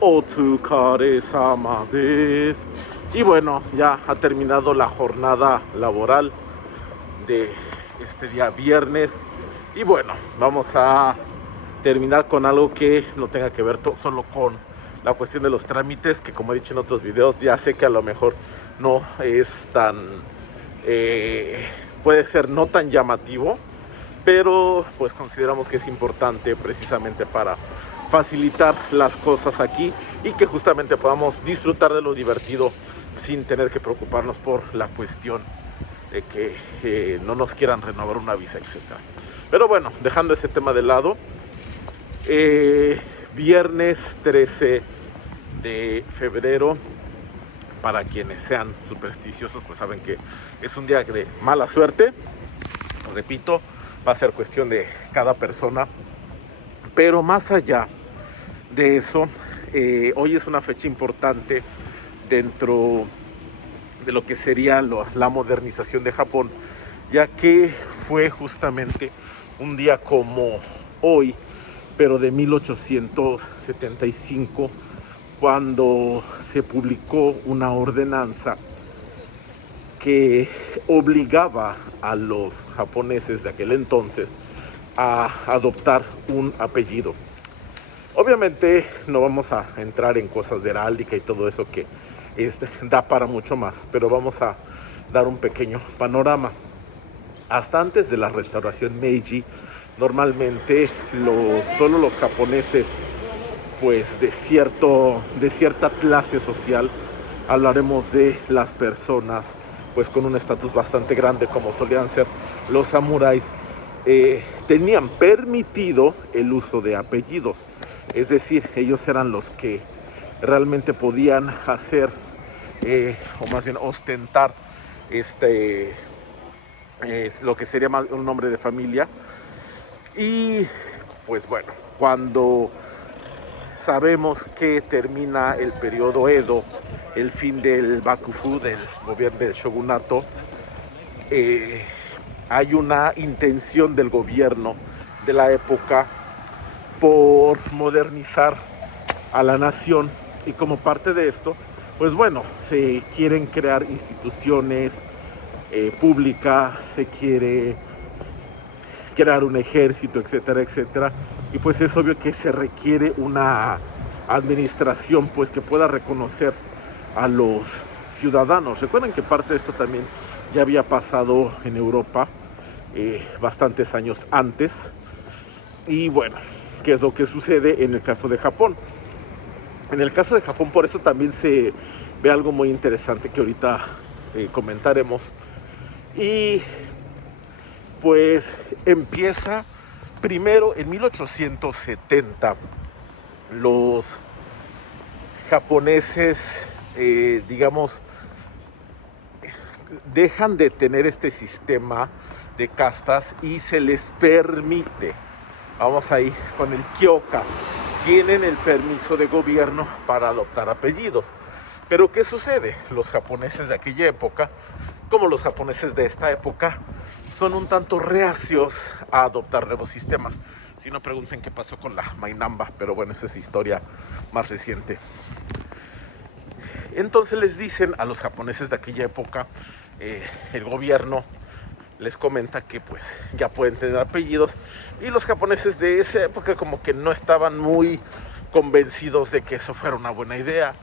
Otsukare sama desu. Y bueno, ya ha terminado la jornada laboral de este día viernes. Y bueno, vamos a terminar con algo que no tenga que ver solo con la cuestión de los trámites, que como he dicho en otros videos, ya sé que a lo mejor no es tan, puede ser no tan llamativo, pero pues consideramos que es importante precisamente para facilitar las cosas aquí y que justamente podamos disfrutar de lo divertido sin tener que preocuparnos por la cuestión de que no nos quieran renovar una visa, etcétera. Pero bueno, dejando ese tema de lado, viernes 13 de febrero, para quienes sean supersticiosos, pues saben que es un día de mala suerte. Repito, va a ser cuestión de cada persona. Pero más allá de eso, hoy es una fecha importante dentro de lo que sería la modernización de Japón, ya que fue justamente un día como hoy, pero de 1875, cuando se publicó una ordenanza que obligaba a los japoneses de aquel entonces a adoptar un apellido. Obviamente no vamos a entrar en cosas de heráldica y todo eso que da para mucho más, pero vamos a dar un pequeño panorama. Hasta antes de la restauración Meiji, normalmente solo los japoneses pues de cierta clase social, hablaremos de las personas pues con un estatus bastante grande como solían ser los samuráis, tenían permitido el uso de apellidos, es decir, ellos eran los que realmente podían hacer, o más bien ostentar lo que sería más un nombre de familia. Y pues bueno, cuando sabemos que termina el periodo Edo, el fin del Bakufu, del gobierno del shogunato, hay una intención del gobierno de la época por modernizar a la nación, y como parte de esto, pues bueno, se quieren crear instituciones públicas, se quiere crear un ejército, etcétera, etcétera, y pues es obvio que se requiere una administración pues que pueda reconocer a los ciudadanos. Recuerden que parte de esto también ya había pasado en Europa bastantes años antes. Y bueno, ¿qué es lo que sucede en el caso de Japón? En el caso de Japón, por eso también se ve algo muy interesante que ahorita comentaremos. Y pues empieza primero en 1870. Los japoneses, digamos, dejan de tener este sistema de castas y se les permite, vamos ahí con el kyoka, tienen el permiso de gobierno para adoptar apellidos. Pero ¿qué sucede? Los japoneses de aquella época, como los japoneses de esta época, son un tanto reacios a adoptar nuevos sistemas. Si no, pregunten qué pasó con la Mainamba, pero bueno, esa es historia más reciente. Entonces les dicen a los japoneses de aquella época, el gobierno les comenta que pues ya pueden tener apellidos, y los japoneses de esa época como que no estaban muy convencidos de que eso fuera una buena idea,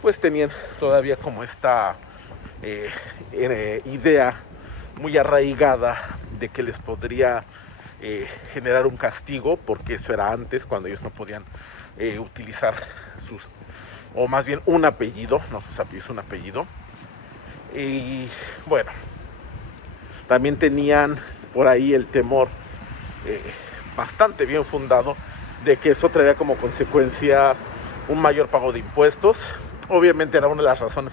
pues tenían todavía como esta idea muy arraigada de que les podría generar un castigo, porque eso era antes, cuando ellos no podían utilizar sus, o más bien un apellido, no sus apellidos, un apellido. Y bueno, también tenían por ahí el temor bastante bien fundado de que eso traería como consecuencias un mayor pago de impuestos. Obviamente era una de las razones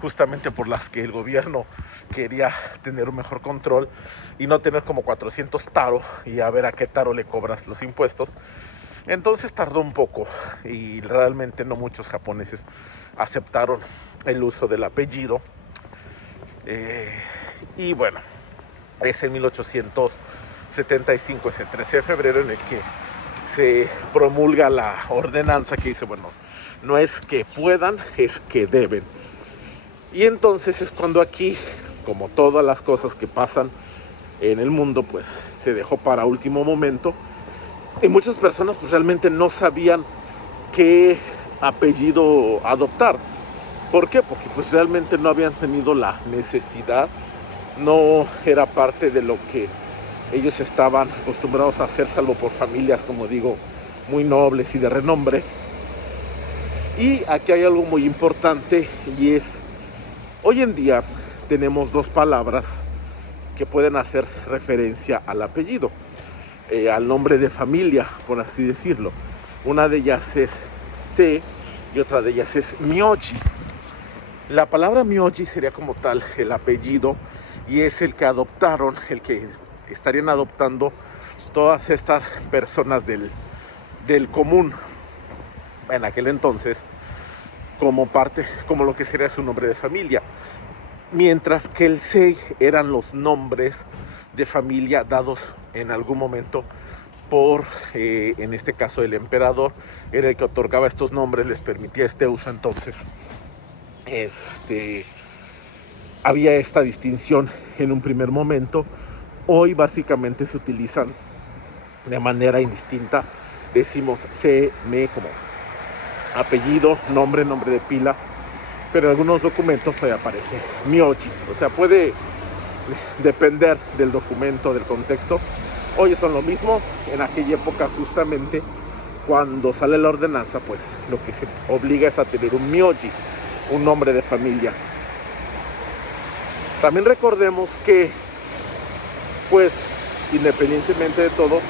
justamente por las que el gobierno quería tener un mejor control y no tener como 400 taro y a ver a qué taro le cobras los impuestos. Entonces tardó un poco y realmente no muchos japoneses aceptaron el uso del apellido. Y bueno, es en 1875, ese 13 de febrero, en el que se promulga la ordenanza que dice, bueno, no es que puedan, es que deben. Y entonces es cuando aquí, como todas las cosas que pasan en el mundo, pues se dejó para último momento. Y muchas personas pues realmente no sabían qué apellido adoptar. ¿Por qué? Porque pues realmente no habían tenido la necesidad, no era parte de lo que ellos estaban acostumbrados a hacer, salvo por familias, como digo, muy nobles y de renombre. Y aquí hay algo muy importante, y es, hoy en día tenemos dos palabras que pueden hacer referencia al apellido, al nombre de familia, por así decirlo. Una de ellas es Se y otra de ellas es Myoji. La palabra Myoji sería como tal el apellido, y es el que adoptaron, el que estarían adoptando todas estas personas del común en aquel entonces, como parte, como lo que sería su nombre de familia. Mientras que el Sei eran los nombres de familia dados en algún momento por, en este caso, el emperador, era el que otorgaba estos nombres, les permitía este uso. Entonces había esta distinción en un primer momento. Hoy básicamente se utilizan de manera indistinta. Decimos CM como apellido, nombre de pila, pero en algunos documentos todavía aparece Myoji. O sea, puede depender del documento, del contexto. Hoy son lo mismo. En aquella época, justamente cuando sale la ordenanza, pues lo que se obliga es a tener un Myoji, un nombre de familia. También recordemos que, pues, independientemente de todo,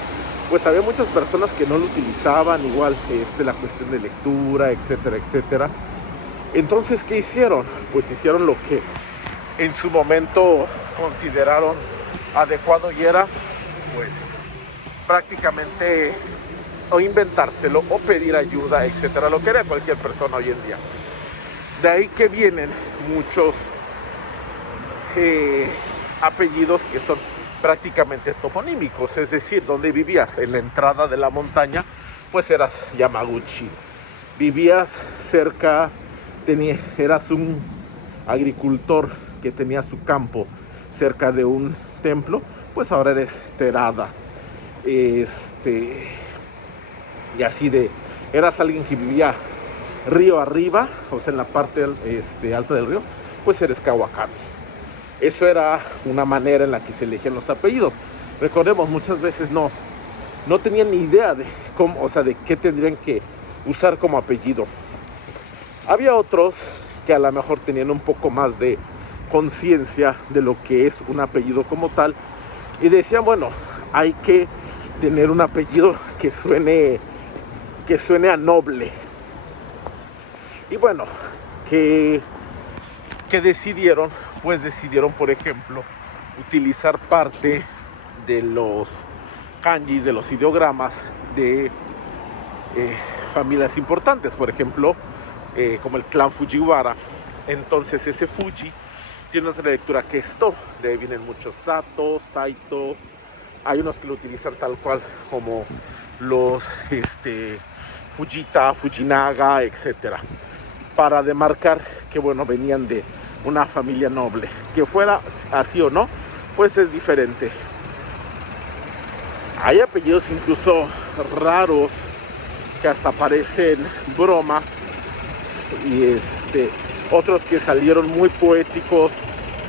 pues había muchas personas que no lo utilizaban, igual la cuestión de lectura, etcétera, etcétera. Entonces, ¿qué hicieron? Pues hicieron lo que en su momento consideraron adecuado, y era, pues, prácticamente o inventárselo o pedir ayuda, etcétera, lo que era cualquier persona hoy en día. De ahí que vienen muchos apellidos que son prácticamente toponímicos, es decir, donde vivías en la entrada de la montaña, pues eras Yamaguchi. Vivías cerca, eras un agricultor que tenía su campo cerca de un templo, pues ahora eres Terada. Y así eras alguien que vivía río arriba, o sea, en la parte alta del río, pues eres Kawakami. Eso era una manera en la que se elegían los apellidos. Recordemos, muchas veces no tenían ni idea de cómo, o sea, de qué tendrían que usar como apellido. Había otros que a lo mejor tenían un poco más de conciencia de lo que es un apellido como tal, y decían, bueno, hay que tener un apellido que suene a noble. Y bueno, que decidieron, pues decidieron, por ejemplo, utilizar parte de los kanjis, de los ideogramas de familias importantes, por ejemplo, como el clan Fujiwara. Entonces ese Fuji tiene otra lectura que esto, de ahí vienen muchos Satos, Saitos. Hay unos que lo utilizan tal cual como los Fujita, Fujinaga, etcétera, para demarcar que, bueno, venían de una familia noble. Que fuera así o no, pues es diferente. Hay apellidos incluso raros que hasta parecen broma, y otros que salieron muy poéticos.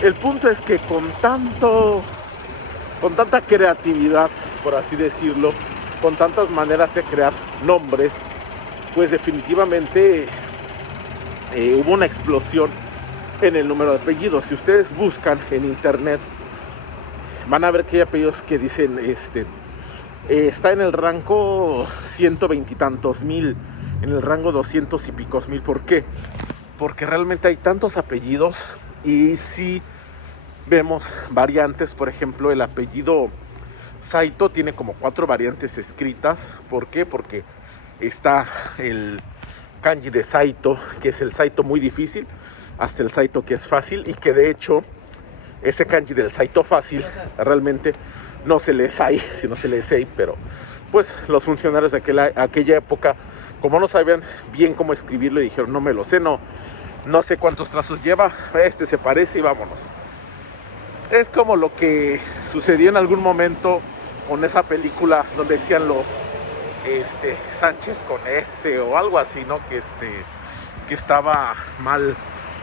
El punto es que con tanta creatividad, por así decirlo, con tantas maneras de crear nombres, pues definitivamente hubo una explosión en el número de apellidos. Si ustedes buscan en internet, van a ver que hay apellidos que dicen está en el rango 120 y tantos mil, en el rango 200 y picos mil. ¿Por qué? Porque realmente hay tantos apellidos, y si vemos variantes. Por ejemplo, el apellido Saito tiene como 4 variantes escritas. ¿Por qué? Porque está el kanji de Saito, que es el Saito muy difícil, hasta el Saito que es fácil, y que de hecho ese kanji del Saito fácil realmente no se lee Sai, sino se lee Sei, pero pues los funcionarios de aquella época, como no sabían bien cómo escribirlo, dijeron, no me lo sé, no sé cuántos trazos lleva, este se parece y vámonos. Es como lo que sucedió en algún momento con esa película donde decían los Sánchez con S o algo así, ¿no? Que estaba mal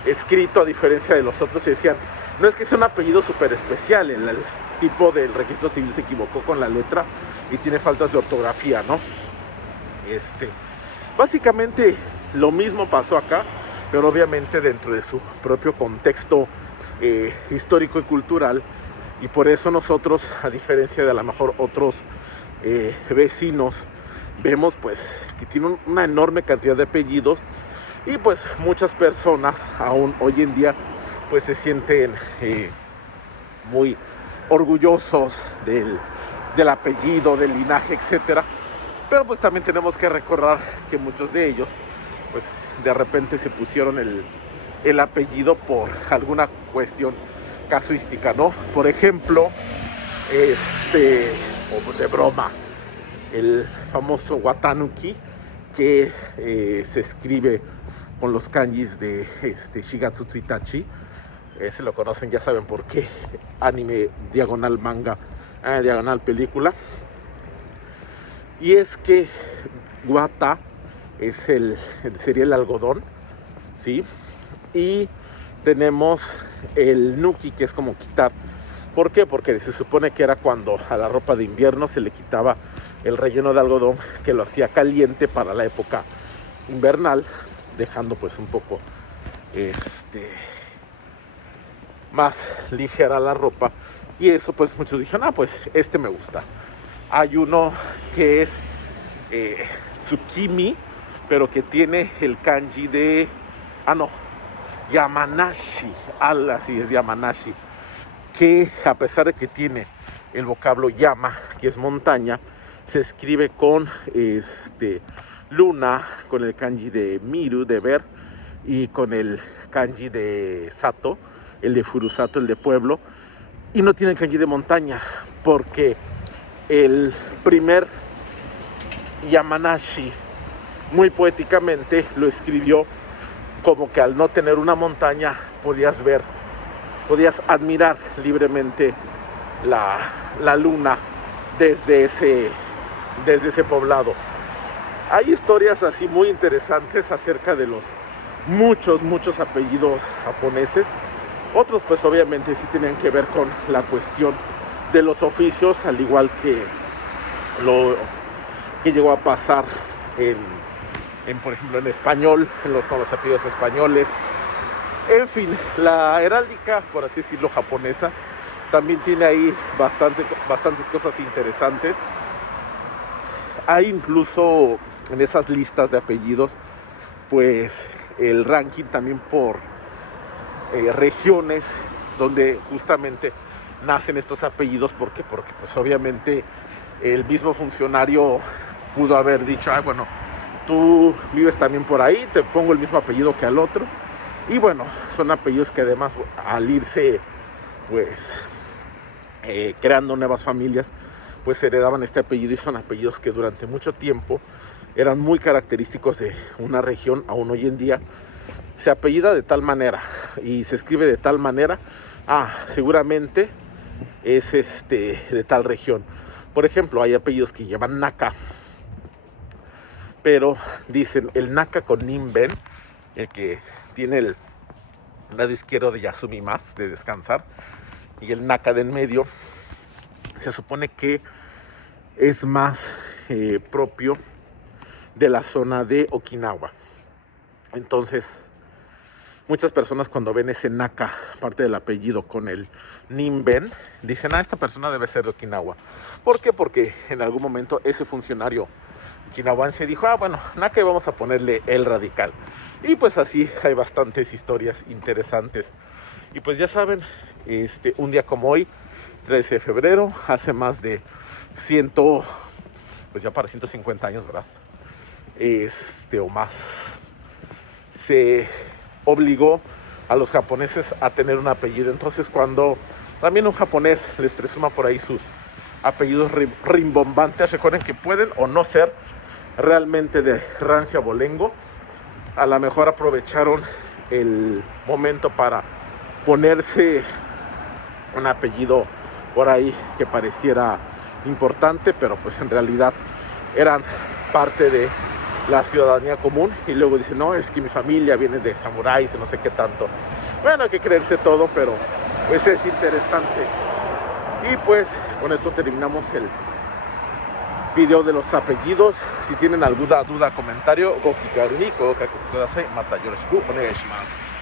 escrito a diferencia de los otros, y decían, no es que sea un apellido súper especial, el tipo del registro civil se equivocó con la letra y tiene faltas de ortografía, ¿no? Básicamente lo mismo pasó acá, pero obviamente dentro de su propio contexto histórico y cultural, y por eso nosotros, a diferencia de a lo mejor otros vecinos, vemos pues que tienen una enorme cantidad de apellidos, y pues muchas personas aún hoy en día pues se sienten muy orgullosos del apellido, del linaje, etcétera. Pero pues también tenemos que recordar que muchos de ellos pues de repente se pusieron el apellido por alguna cuestión casuística, ¿no? Por ejemplo, o de broma, el famoso Watanuki, que se escribe con los kanjis de Shigatsu Itachi. Se lo conocen, ya saben por qué. Anime, diagonal manga, diagonal película. Y es que Wata sería el algodón, ¿sí? Y tenemos el Nuki, que es como quitar. ¿Por qué? Porque se supone que era cuando a la ropa de invierno se le quitaba el relleno de algodón, que lo hacía caliente para la época invernal, dejando pues un poco más ligera la ropa. Y eso pues muchos dijeron, pues me gusta. Hay uno que es Tsukimi, pero que tiene el kanji de Yamanashi, así es, Yamanashi, que a pesar de que tiene el vocablo Yama, que es montaña, se escribe con luna, con el kanji de Miru, de ver, y con el kanji de Sato, el de Furusato, el de pueblo, y no tiene el kanji de montaña, porque el primer Yamanashi, muy poéticamente, lo escribió como que al no tener una montaña podías admirar libremente la luna desde ese poblado. Hay historias así muy interesantes acerca de los muchos apellidos japoneses. Otros pues obviamente sí tenían que ver con la cuestión de los oficios, al igual que lo que llegó a pasar por ejemplo en español, con los apellidos españoles. En fin, la heráldica, por así decirlo, japonesa, también tiene ahí bastantes cosas interesantes. Hay incluso en esas listas de apellidos pues el ranking también por regiones donde justamente nacen estos apellidos. ¿Por qué? Porque pues obviamente el mismo funcionario pudo haber dicho, bueno, tú vives también por ahí, te pongo el mismo apellido que al otro. Y bueno, son apellidos que además al irse pues creando nuevas familias, pues heredaban este apellido, y son apellidos que durante mucho tiempo eran muy característicos de una región. Aún hoy en día se apellida de tal manera y se escribe de tal manera, seguramente es de tal región. Por ejemplo, hay apellidos que llevan Naka, pero dicen el Naka con Nimben, el que tiene el lado izquierdo de Yasumi más, de descansar, y el Naka de en medio, se supone que es más propio de la zona de Okinawa. Entonces, muchas personas cuando ven ese Naka, parte del apellido, con el Nimben, dicen, esta persona debe ser de Okinawa. ¿Por qué? Porque en algún momento ese funcionario okinawense dijo, bueno, Naka, vamos a ponerle el radical. Y pues así hay bastantes historias interesantes. Y pues ya saben, un día como hoy, 13 de febrero, hace más de 150 años, ¿verdad? O más, se obligó a los japoneses a tener un apellido. Entonces, cuando también un japonés les presuma por ahí sus apellidos rimbombantes. Recuerden que pueden o no ser realmente de rancia abolengo. A lo mejor aprovecharon el momento para ponerse un apellido por ahí que pareciera importante, pero pues en realidad eran parte de la ciudadanía común, y luego dicen, no, es que mi familia viene de samuráis y no sé qué tanto. Bueno, hay que creerse todo, pero pues es interesante. Y pues con esto terminamos el video de los apellidos. Si tienen alguna duda, comentario, goki karuni, koka kudasai, mata yoroshiku onegai shimasu.